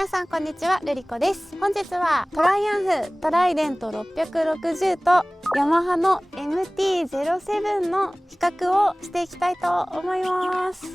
皆さんこんにちは、ルリコです。本日はトライアンフトライデント660とヤマハの MT-07 の比較をしていきたいと思います。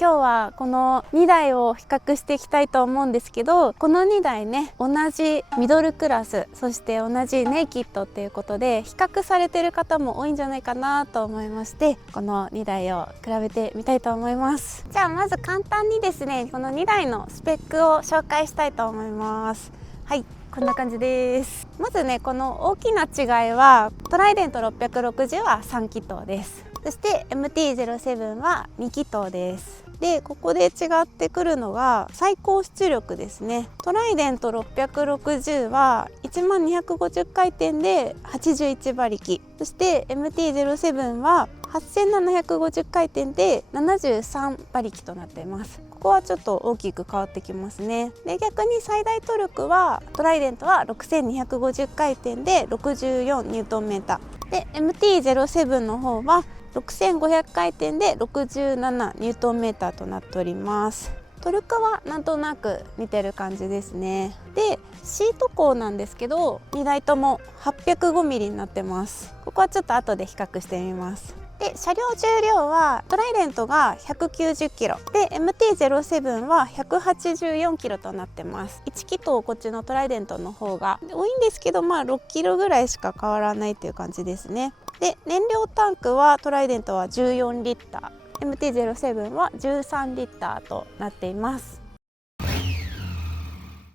今日はこの2台を比較していきたいと思うんですけど、この2台ね、同じミドルクラス、そして同じネイキッドっていうことで比較されてる方も多いんじゃないかなと思いまして、この2台を比べてみたいと思います。じゃあまず簡単にですね、この2台のスペックを紹介したいと思います。はい、こんな感じです。まずね、この大きな違いはトライデント660は3気筒です。そして MT-07 は2気筒です。でここで違ってくるのが最高出力ですね。トライデント660は10250回転で81馬力、そして MT-07 は8750回転で73馬力となっています。ここはちょっと大きく変わってきますね。で逆に最大トルクはトライデントは6250回転で64ニュートンメーターで MT-07 の方は6500回転で67ニュートンメーターとなっております。トルクはなんとなく似てる感じですね。でシート高なんですけど2台とも 805mm になってます。ここはちょっと後で比較してみます。で車両重量はトライデントが 190kg で MT-07 は 184kg となってます。1気筒こっちのトライデントの方が多いんですけど、6kg ぐらいしか変わらないっていう感じですね。で燃料タンクはトライデントは14リッター MT-07 は13リッターとなっています。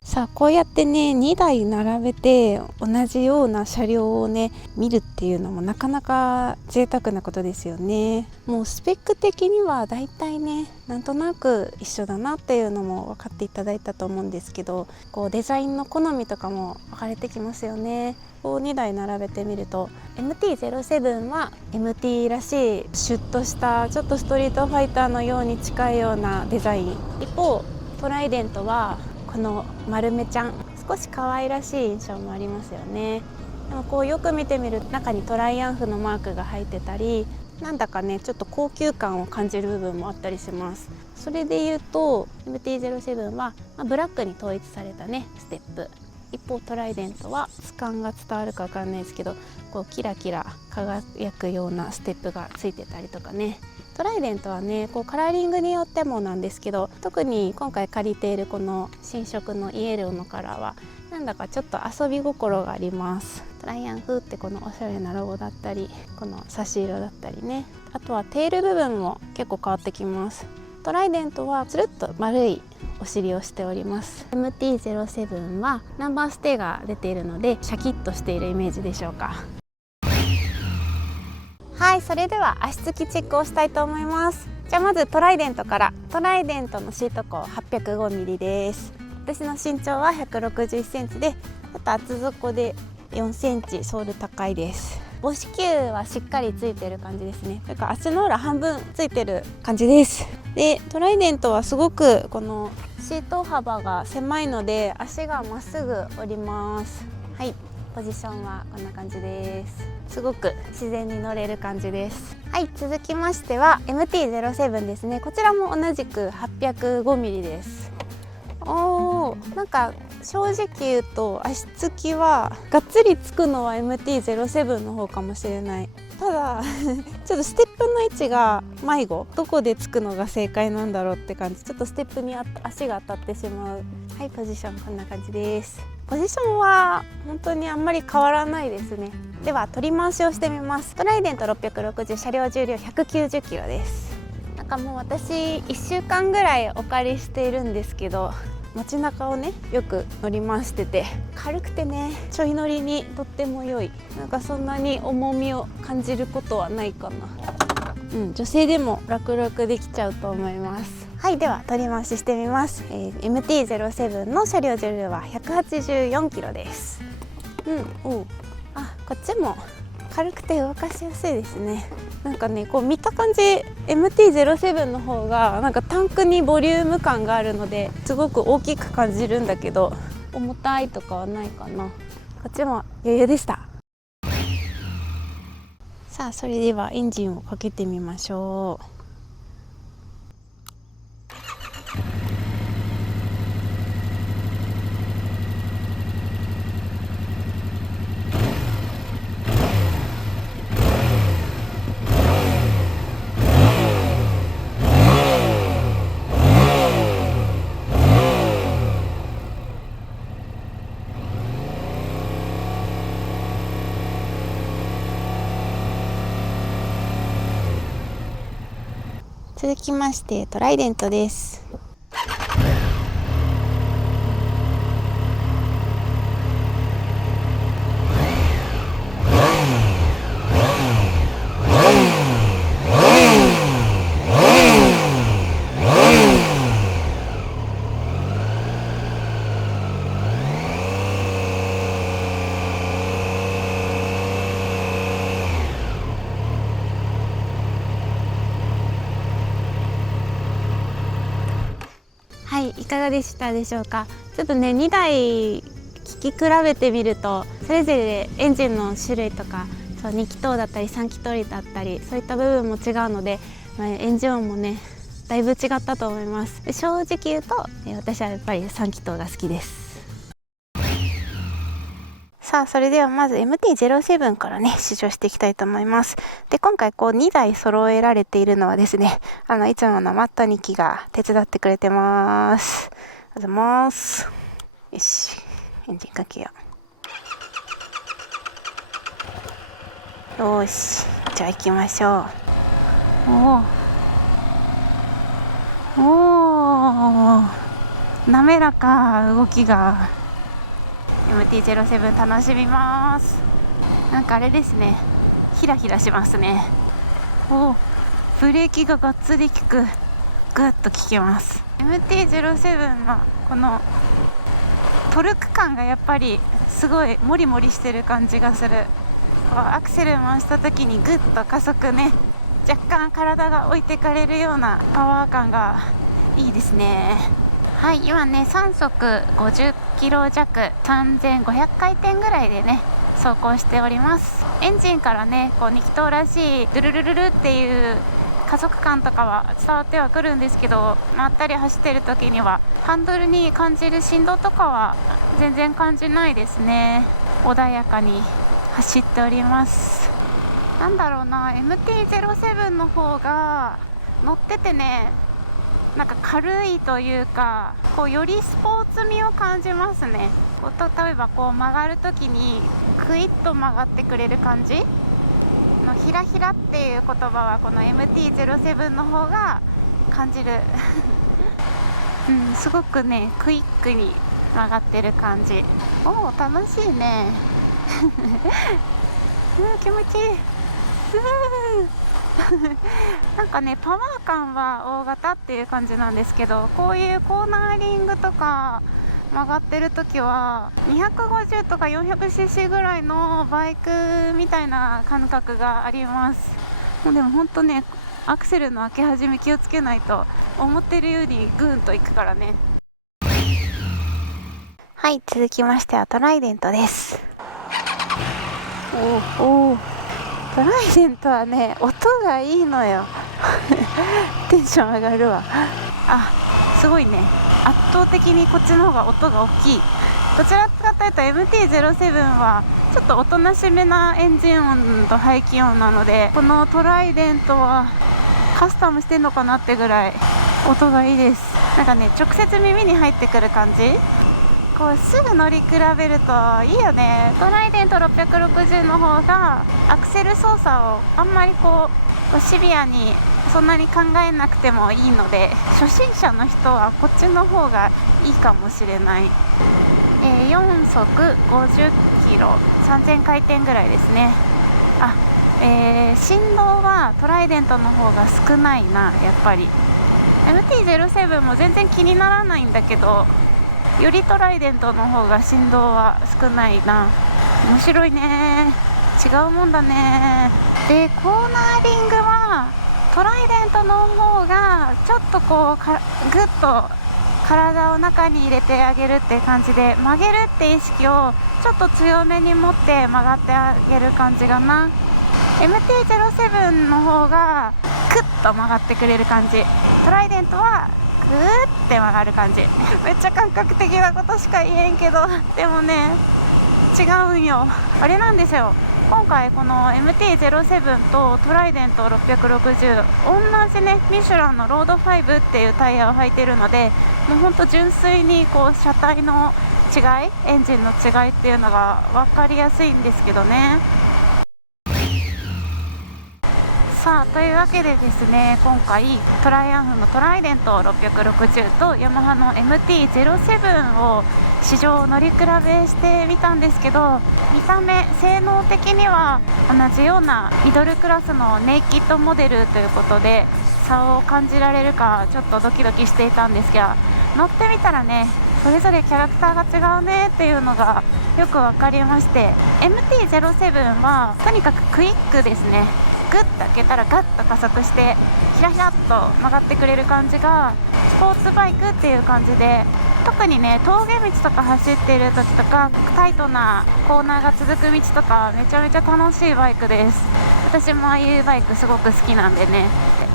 さあこうやってね2台並べて同じような車両をね見るっていうのもなかなか贅沢なことですよね。もうスペック的にはだいたいねなんとなく一緒だなっていうのも分かっていただいたと思うんですけど、こうデザインの好みとかも分かれてきますよね。こう2台並べてみると MT-07 は MT らしいシュッとしたちょっとストリートファイターのように近いようなデザイン、一方トライデントはこの丸目ちゃん少し可愛らしい印象もありますよね。でもこうよく見てみると中にトライアンフのマークが入ってたり、なんだかねちょっと高級感を感じる部分もあったりします。それでいうと MT-07 は、ブラックに統一されたねステップ、一方トライデントは質感が伝わるかわかんないですけど、こうキラキラ輝くようなステップがついてたりとかね。トライデントはねこうカラーリングによってもなんですけど、特に今回借りているこの新色のイエローのカラーはなんだかちょっと遊び心があります。トライアンフってこのおしゃれなロゴだったり、この差し色だったりね、あとはテール部分も結構変わってきます。トライデントはつるっと丸いお尻をしております。 MT-07 はナンバーステが出ているのでシャキッとしているイメージでしょうか。はい、それでは足つきチェックをしたいと思います。じゃあまずトライデントから。トライデントのシート高 805mm です。私の身長は161センチで、あと厚底で4センチ、ソール高いです。母子球はしっかりついてる感じですね。それから足の裏半分ついてる感じです。でトライデントはすごくこのシート幅が狭いので足がまっすぐ降ります。はい、ポジションはこんな感じです。すごく自然に乗れる感じです。はい、続きましては MT-07 ですね。こちらも同じく 805mm です。なんか正直言うと足つきはがっつりつくのは MT-07 の方かもしれない。ただちょっとステップの位置が迷子、どこでつくのが正解なんだろうって感じ。ちょっとステップに足が当たってしまう。はい、ポジションこんな感じです。ポジションは本当にあんまり変わらないですね。では取り回しをしてみます。トライデント660、車両重量 190kg です。なんかもう私1週間ぐらいお借りしているんですけど、街中をねよく乗り回してて、軽くてねちょい乗りにとっても良い。なんかそんなに重みを感じることはないかな。女性でも楽々できちゃうと思います。はい、では取り回ししてみます。MT-07 の車両重量は 184kg です。こっちも軽くて動かしやすいですね。なんかねこう見た感じ MT-07 の方がなんかタンクにボリューム感があるのですごく大きく感じるんだけど、重たいとかはないかな。こっちも余裕でした。さあそれではエンジンをかけてみましょう。続きましてトライデントです。はい、いかがでしたでしょうか。ちょっとね、2台聞き比べてみるとそれぞれエンジンの種類とか、そう2気筒だったり3気筒だったり、そういった部分も違うので、エンジン音もねだいぶ違ったと思います。正直言うと、私はやっぱり3気筒が好きです。さあ、それではまず MT-07 からね試乗していきたいと思います。で、今回こう2台揃えられているのはですね、いつものマット2機が手伝ってくれてます。ありがとうございます。よし、エンジンかけよう。よし、じゃあ行きましょう。おー、滑らか動きが。MT-07 楽しみます。なんかあれですね、ヒラヒラしますね。ブレーキががっつり効く、グッと効きます。 MT-07 のこのトルク感がやっぱりすごいモリモリしてる感じがする。こうアクセル回した時にグッと加速ね、若干体が置いてかれるようなパワー感がいいですね。はい、今ね3速50キロ弱、3500回転ぐらいでね走行しております。エンジンからねこう2気筒らしいドゥルルルルっていう加速感とかは伝わってはくるんですけど、まったり走ってる時にはハンドルに感じる振動とかは全然感じないですね。穏やかに走っております。なんだろうな、 MT-07 の方が乗っててね、なんか軽いというか、こうよりスポーツ味を感じますね。こう例えばこう曲がるときにクイッと曲がってくれる感じのヒラヒラっていう言葉はこの MT-07 の方が感じる、すごくねクイックに曲がってる感じ。楽しいね気持ちいいなんかねパワー感は大型っていう感じなんですけど、こういうコーナーリングとか曲がってる時は250とか 400cc ぐらいのバイクみたいな感覚があります。もうでもほんとね、アクセルの開け始め気をつけないと思ってるようにグーンといくからね。はい、続きましてはトライデントです。トライデントはね音がいいのよテンション上がるわ。すごいね、圧倒的にこっちの方が音が大きい。どちらかというと MT-07 はちょっとおとなしめなエンジン音と排気音なので、このトライデントはカスタムしてんのかなってぐらい音がいいです。なんかね直接耳に入ってくる感じ、こうすぐ乗り比べるといいよね。トライデント660の方がアクセル操作をあんまりこうシビアにそんなに考えなくてもいいので、初心者の人はこっちの方がいいかもしれない。4速50キロ3000回転ぐらいですね。振動はトライデントの方が少ないな。やっぱり MT-07 も全然気にならないんだけど、よりトライデントの方が振動は少ないな。面白いね、違うもんだね。でコーナーリングはトライデントの方がちょっとこうグッと体を中に入れてあげるって感じで、曲げるって意識をちょっと強めに持って曲がってあげる感じかな。 MT-07 の方がクッと曲がってくれる感じ、トライデントはグーって曲がる感じめっちゃ感覚的なことしか言えんけど、でもね違うんよ。あれなんですよ、今回この MT-07 とトライデント660同じねミシュランのロード5っていうタイヤを履いてるので、もうほんと純粋にこう車体の違い、エンジンの違いっていうのが分かりやすいんですけどね。さあというわけでですね、今回トライアンフのトライデント660とヤマハの MT-07 を試乗乗り比べしてみたんですけど、見た目性能的には同じようなミドルクラスのネイキッドモデルということで差を感じられるかちょっとドキドキしていたんですが、乗ってみたらね、それぞれキャラクターが違うねっていうのがよく分かりまして、 MT-07 はとにかくクイックですね。グッと開けたらガッと加速してひらひらっと曲がってくれる感じがスポーツバイクっていう感じで、特にね峠道とか走っている時とかタイトなコーナーが続く道とかめちゃめちゃ楽しいバイクです。私もああいうバイクすごく好きなんでね。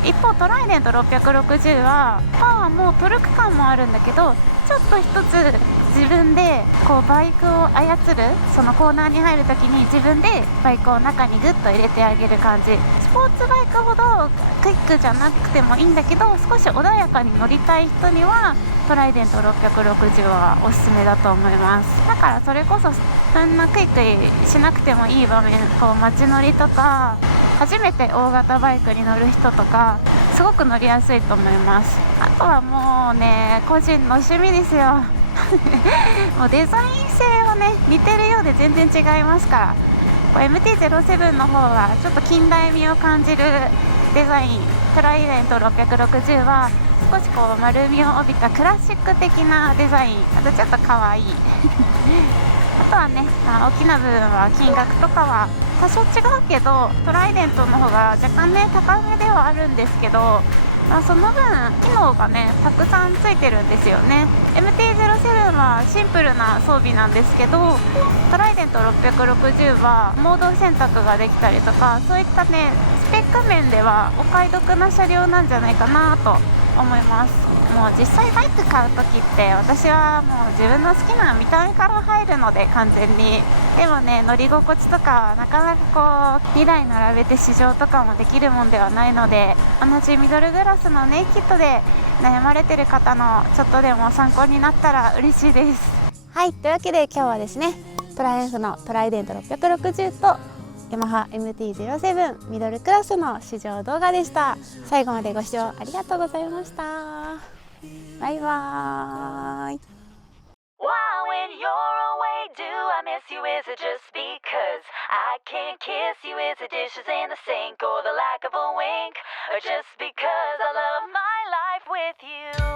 一方トライデント660はパワーもトルク感もあるんだけど、ちょっと一つ自分でこうバイクを操る、そのコーナーに入るときに自分でバイクを中にグッと入れてあげる感じ。スポーツバイクほどクイックじゃなくてもいいんだけど、少し穏やかに乗りたい人にはトライデント660はおすすめだと思います。だからそれこそそんなクイックしなくてもいい場面、こう街乗りとか初めて大型バイクに乗る人とかすごく乗りやすいと思います。あとはもうね、個人の趣味ですよもうデザイン性はね似てるようで全然違いますから、こう MT-07 の方はちょっと近代味を感じるデザイン、トライデント660は少しこう丸みを帯びたクラシック的なデザイン、あとちょっと可愛いあとはね、大きな部分は金額とかは多少違うけどトライデントの方が若干ね高めではあるんですけど、その分機能がねたくさんついてるんですよね。 MT-07 はシンプルな装備なんですけど、トライデント660はモード選択ができたりとか、そういったねスペック面ではお買い得な車両なんじゃないかなと思います。もう実際バイク買うときって私はもう自分の好きな見た目から入るので完全に。でもね、乗り心地とかなかなかこう2台並べて試乗とかもできるもんではないので、同じミドルグラスのネイキッドで悩まれてる方のちょっとでも参考になったら嬉しいです。はい、というわけで今日はですね、トライアンフのトライデント660とヤマハ MT-07 ミドルクラスの試乗動画でした。最後までご視聴ありがとうございました。バイバーイ。Why when you're away do I miss you? Is it just because I can't kiss you? Is it dishes in the sink or the lack of a wink? Or just because I love my life with you?